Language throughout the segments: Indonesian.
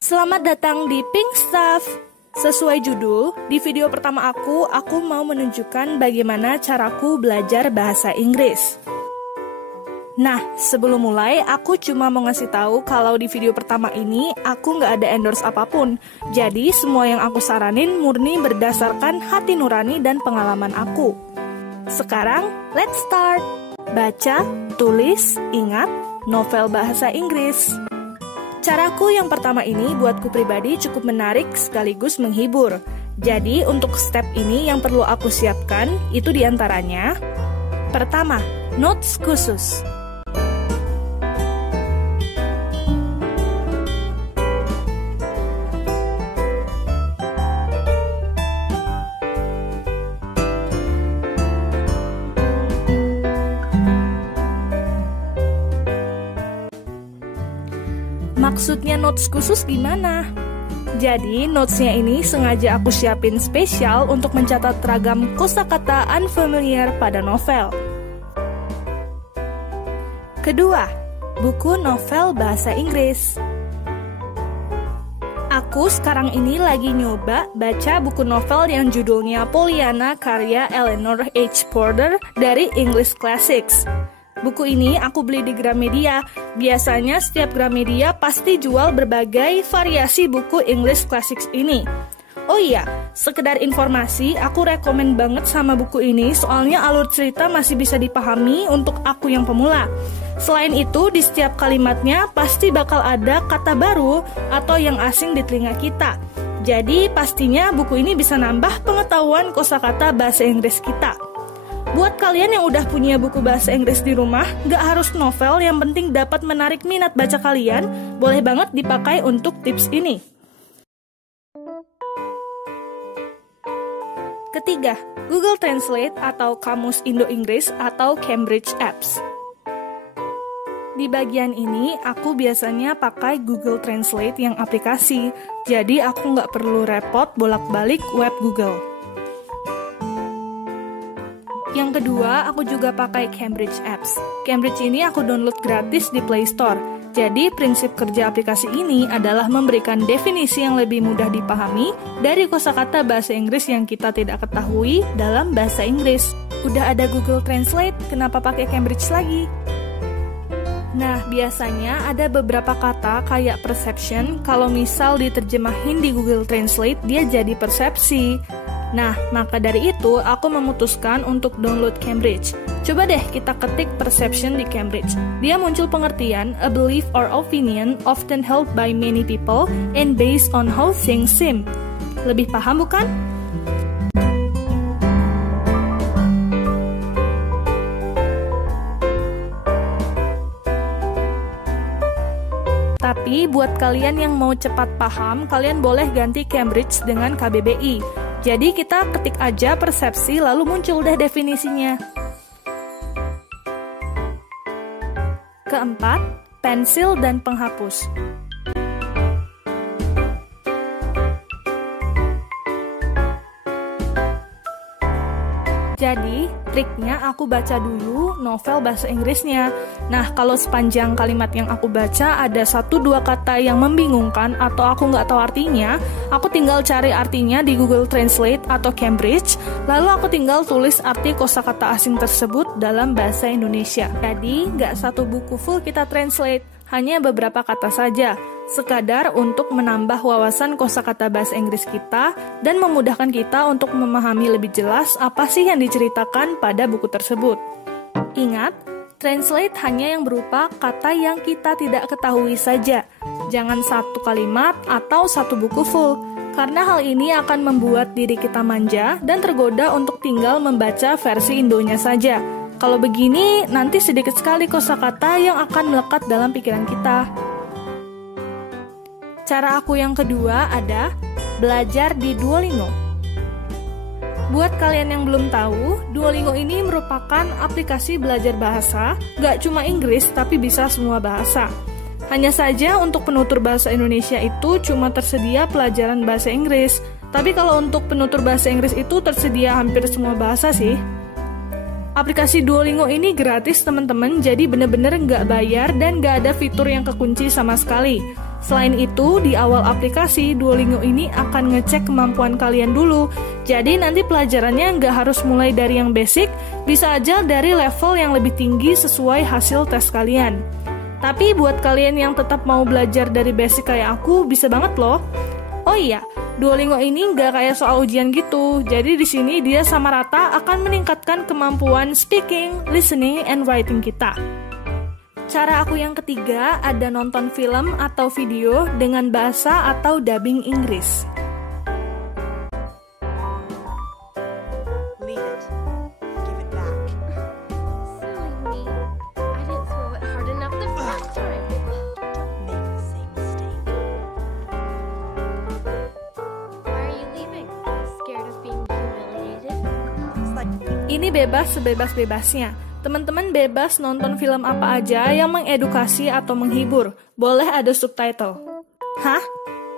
Selamat datang di Pink Stuff. Sesuai judul, di video pertama aku mau menunjukkan bagaimana caraku belajar bahasa Inggris. Nah, sebelum mulai, aku cuma mau ngasih tahu kalau di video pertama ini aku nggak ada endorse apapun. Jadi, semua yang aku saranin murni berdasarkan hati nurani dan pengalaman aku. Sekarang, let's start! Baca, tulis, ingat, novel bahasa Inggris. Caraku yang pertama ini buatku pribadi cukup menarik sekaligus menghibur. Jadi untuk step ini yang perlu aku siapkan itu diantaranya: pertama, notes khusus. Maksudnya notes khusus gimana? Jadi, notesnya ini sengaja aku siapin spesial untuk mencatat ragam kosakata unfamiliar pada novel. Kedua, buku novel bahasa Inggris. Aku sekarang ini lagi nyoba baca buku novel yang judulnya Pollyanna karya Eleanor H. Porter dari English Classics. Buku ini aku beli di Gramedia. Biasanya setiap Gramedia pasti jual berbagai variasi buku English Classics ini. Oh iya, sekedar informasi, aku rekomen banget sama buku ini soalnya alur cerita masih bisa dipahami untuk aku yang pemula. Selain itu, di setiap kalimatnya pasti bakal ada kata baru atau yang asing di telinga kita. Jadi pastinya buku ini bisa nambah pengetahuan kosakata bahasa Inggris kita. Buat kalian yang udah punya buku bahasa Inggris di rumah, gak harus novel, yang penting dapat menarik minat baca kalian, boleh banget dipakai untuk tips ini. Ketiga, Google Translate atau Kamus Indo-Inggris atau Cambridge Apps. Di bagian ini, aku biasanya pakai Google Translate yang aplikasi, jadi aku nggak perlu repot bolak-balik web Google. Yang kedua, aku juga pakai Cambridge Apps. Cambridge ini aku download gratis di Play Store. Jadi, prinsip kerja aplikasi ini adalah memberikan definisi yang lebih mudah dipahami dari kosakata bahasa Inggris yang kita tidak ketahui dalam bahasa Inggris. Udah ada Google Translate, kenapa pakai Cambridge lagi? Nah, biasanya ada beberapa kata kayak perception, kalau misal diterjemahin di Google Translate, dia jadi persepsi. Nah, maka dari itu, aku memutuskan untuk download Cambridge. Coba deh kita ketik perception di Cambridge. Dia muncul pengertian, a belief or opinion often held by many people and based on how things seem. Lebih paham bukan? Tapi buat kalian yang mau cepat paham, kalian boleh ganti Cambridge dengan KBBI. Jadi kita ketik aja persepsi lalu muncul deh definisinya. Keempat, pensil dan penghapus. Jadi, triknya aku baca dulu novel bahasa Inggrisnya. Nah, kalau sepanjang kalimat yang aku baca ada 1-2 kata yang membingungkan atau aku nggak tahu artinya, aku tinggal cari artinya di Google Translate atau Cambridge, lalu aku tinggal tulis arti kosakata asing tersebut dalam bahasa Indonesia. Jadi, nggak satu buku full kita translate, hanya beberapa kata saja. Sekadar untuk menambah wawasan kosakata bahasa Inggris kita dan memudahkan kita untuk memahami lebih jelas apa sih yang diceritakan pada buku tersebut. Ingat, translate hanya yang berupa kata yang kita tidak ketahui saja. Jangan satu kalimat atau satu buku full, karena hal ini akan membuat diri kita manja dan tergoda untuk tinggal membaca versi Indonya saja. Kalau begini, nanti sedikit sekali kosakata yang akan melekat dalam pikiran kita. Cara aku yang kedua ada belajar di Duolingo. Buat kalian yang belum tahu, Duolingo ini merupakan aplikasi belajar bahasa, gak cuma Inggris tapi bisa semua bahasa. Hanya saja untuk penutur bahasa Indonesia itu cuma tersedia pelajaran bahasa Inggris, tapi kalau untuk penutur bahasa Inggris itu tersedia hampir semua bahasa sih. Aplikasi Duolingo ini gratis teman-teman, jadi bener-bener nggak bayar dan nggak ada fitur yang kekunci sama sekali. Selain itu, di awal aplikasi, Duolingo ini akan ngecek kemampuan kalian dulu. Jadi nanti pelajarannya nggak harus mulai dari yang basic, bisa aja dari level yang lebih tinggi sesuai hasil tes kalian. Tapi buat kalian yang tetap mau belajar dari basic kayak aku, bisa banget loh. Oh iya, Duolingo ini nggak kayak soal ujian gitu. Jadi di sini dia sama rata akan meningkatkan kemampuan speaking, listening, and writing kita. Cara aku yang ketiga ada nonton film atau video dengan bahasa atau dubbing Inggris. Leave it. Give it back. Silly me. I didn't throw it hard enough the first time. Don't make the same mistake. Why are you leaving? Scared of being humiliated? It's like Ini bebas sebebas-bebasnya. Teman-teman bebas nonton film apa aja yang mengedukasi atau menghibur. Boleh ada subtitle. Hah?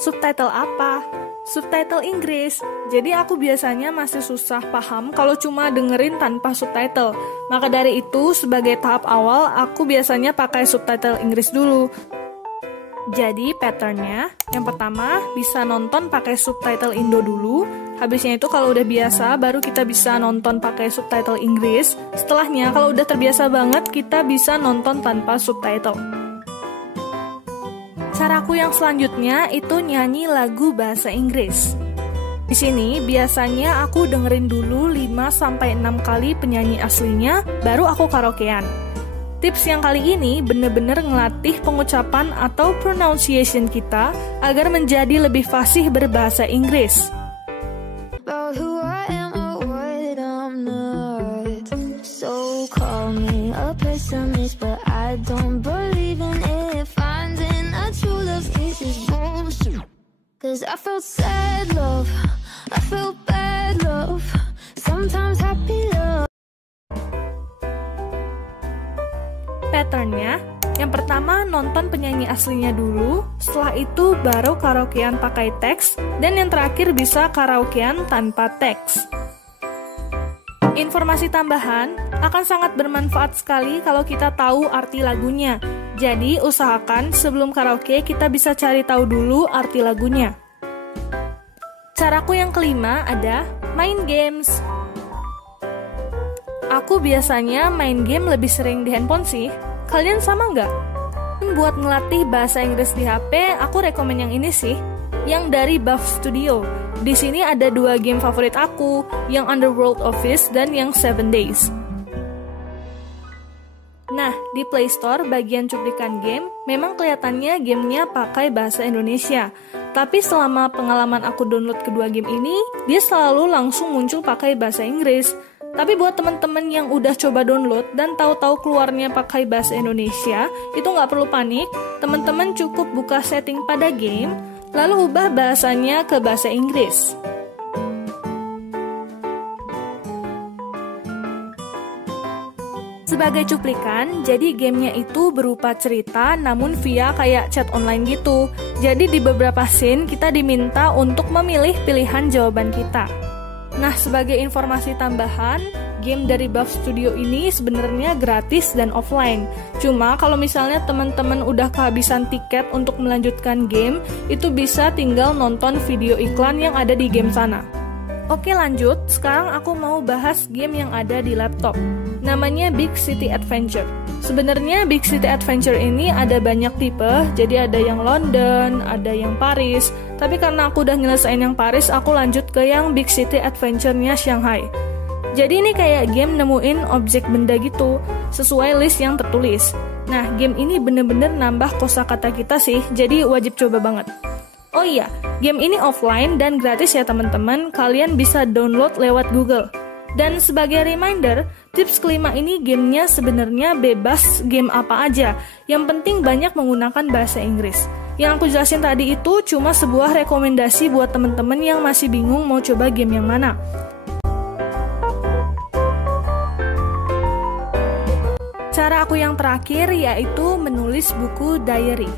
Subtitle apa? Subtitle Inggris. Jadi aku biasanya masih susah paham kalau cuma dengerin tanpa subtitle. Maka dari itu, sebagai tahap awal, aku biasanya pakai subtitle Inggris dulu. Jadi patternnya, yang pertama bisa nonton pakai subtitle Indo dulu. Habisnya itu kalau udah biasa, baru kita bisa nonton pakai subtitle Inggris. Setelahnya, kalau udah terbiasa banget, kita bisa nonton tanpa subtitle. Caraku yang selanjutnya itu nyanyi lagu bahasa Inggris. Di sini biasanya aku dengerin dulu 5-6 kali penyanyi aslinya, baru aku karaokean. Tips yang kali ini bener-bener ngelatih pengucapan atau pronunciation kita agar menjadi lebih fasih berbahasa Inggris. About who I am or what I'm not. So call me a pessimist, but I don't believe in it. Finding a true love case is bullshit. Cause I felt sad love, I felt bad love, sometimes happy love. Patternnya, yang pertama nonton penyanyi aslinya dulu, setelah itu baru karaokean pakai teks, dan yang terakhir bisa karaokean tanpa teks. Informasi tambahan akan sangat bermanfaat sekali kalau kita tahu arti lagunya. Jadi usahakan sebelum karaoke kita bisa cari tahu dulu arti lagunya. Caraku yang kelima ada main games. Aku biasanya main game lebih sering di handphone sih. Kalian sama nggak? Buat ngelatih bahasa Inggris di HP, aku rekomen yang ini sih. Yang dari Buff Studio. Di sini ada 2 game favorit aku, yang Underworld Office dan yang 7 Days. Nah, di Play Store bagian cuplikan game, memang kelihatannya gamenya pakai bahasa Indonesia. Tapi selama pengalaman aku download kedua game ini, dia selalu langsung muncul pakai bahasa Inggris. Tapi buat teman-teman yang udah coba download dan tahu-tahu keluarnya pakai bahasa Indonesia, itu nggak perlu panik. Teman-teman cukup buka setting pada game, lalu ubah bahasanya ke bahasa Inggris. Sebagai cuplikan, jadi gamenya itu berupa cerita namun via kayak chat online gitu. Jadi di beberapa scene kita diminta untuk memilih pilihan jawaban kita. Nah, sebagai informasi tambahan, game dari Buff Studio ini sebenarnya gratis dan offline. Cuma kalau misalnya teman-teman udah kehabisan tiket untuk melanjutkan game, itu bisa tinggal nonton video iklan yang ada di game sana. Oke lanjut, sekarang aku mau bahas game yang ada di laptop. Namanya Big City Adventure. Sebenarnya Big City Adventure ini ada banyak tipe, jadi ada yang London, ada yang Paris. Tapi karena aku udah nyelesain yang Paris, aku lanjut ke yang Big City Adventure-nya Shanghai. Jadi ini kayak game nemuin objek benda gitu, sesuai list yang tertulis. Nah, game ini bener-bener nambah kosakata kita sih, jadi wajib coba banget. Oh iya, game ini offline dan gratis ya teman-teman, kalian bisa download lewat Google. Dan sebagai reminder, tips kelima ini gamenya sebenarnya bebas game apa aja. Yang penting banyak menggunakan bahasa Inggris. Yang aku jelasin tadi itu cuma sebuah rekomendasi buat teman-teman yang masih bingung mau coba game yang mana. Cara aku yang terakhir yaitu menulis buku diary.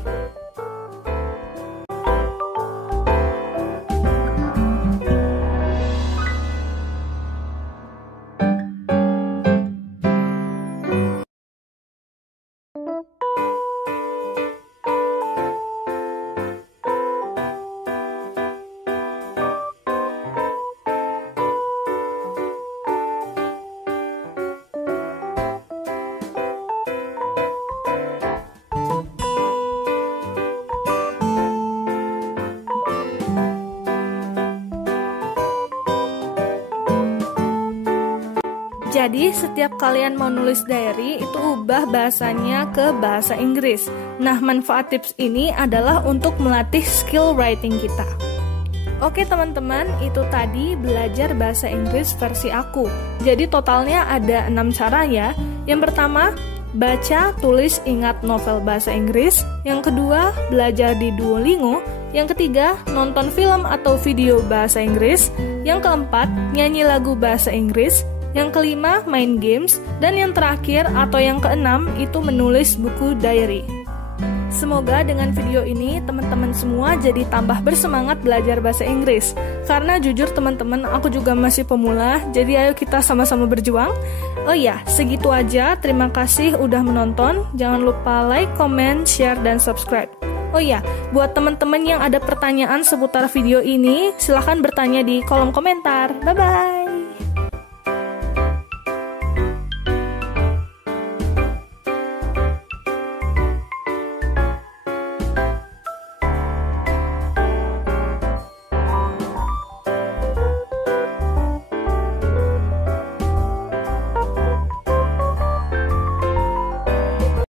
Jadi setiap kalian mau nulis diary itu ubah bahasanya ke bahasa Inggris. Nah, manfaat tips ini adalah untuk melatih skill writing kita. Oke teman-teman, itu tadi belajar bahasa Inggris versi aku. Jadi totalnya ada 6 cara ya. Yang pertama, baca, tulis, ingat novel bahasa Inggris. Yang kedua, belajar di Duolingo. Yang ketiga, nonton film atau video bahasa Inggris. Yang keempat, nyanyi lagu bahasa Inggris. Yang kelima, main games. Dan yang terakhir atau yang keenam, itu menulis buku diary. Semoga dengan video ini teman-teman semua jadi tambah bersemangat belajar bahasa Inggris. Karena jujur teman-teman, aku juga masih pemula, jadi ayo kita sama-sama berjuang. Oh ya, segitu aja. Terima kasih udah menonton. Jangan lupa like, comment, share, dan subscribe. Oh ya, buat teman-teman yang ada pertanyaan seputar video ini, silahkan bertanya di kolom komentar. Bye-bye!